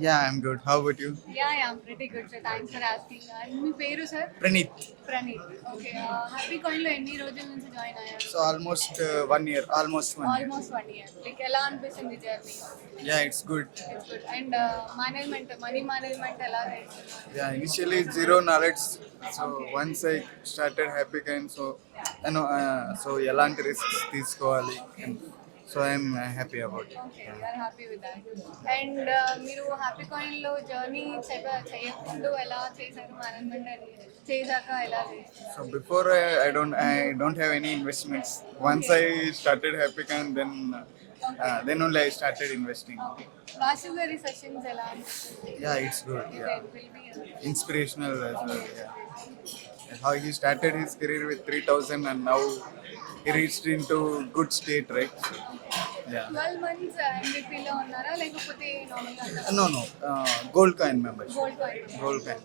Yeah, I'm good. How about you? Yeah, I'm pretty good, sir. Thanks for asking. And మీ పేరు sir? Praneeth. Praneeth. Okay. Happy కాయిన్‌లో ఎన్ని రోజుల నుంచి జాయిన్ అయ్యారు? So almost 1 year. Almost 1 year. Almost 1 year. Like ఎలా అనిపిస్తుంది journey? Yeah, it's good. It's good. And management, money management ఎలా చేస్తున్నారు? Yeah, initially zero knowledge. So Okay. once I started Happycoin, so I know. So elanti risks తీసుకోవాలి. So I'm happy about it. Okay. You are happy with that. And మీరు happy కాయిన్‌లో journey చేయకముందు ఎలా చేశారు మేనేజ్మెంట్ అని చేశాక ఎలా చేశారు? So before I don't have any investments. Once Okay. I started Happycoin, then only I started investing. Okay. Vasu గారి సెషన్స్ ఎలా అనిపిస్తుంది? Yeah, it's good. It Yeah, will be inspirational as well. Yeah. How he started his career with 3,000 and now he reached into good state, right? Yeah. 12 months ఎంవిపిలో ఉన్నారా లేకపోతే నార్మల్గా No, no. Gold coin membership. Gold coin? Gold coin.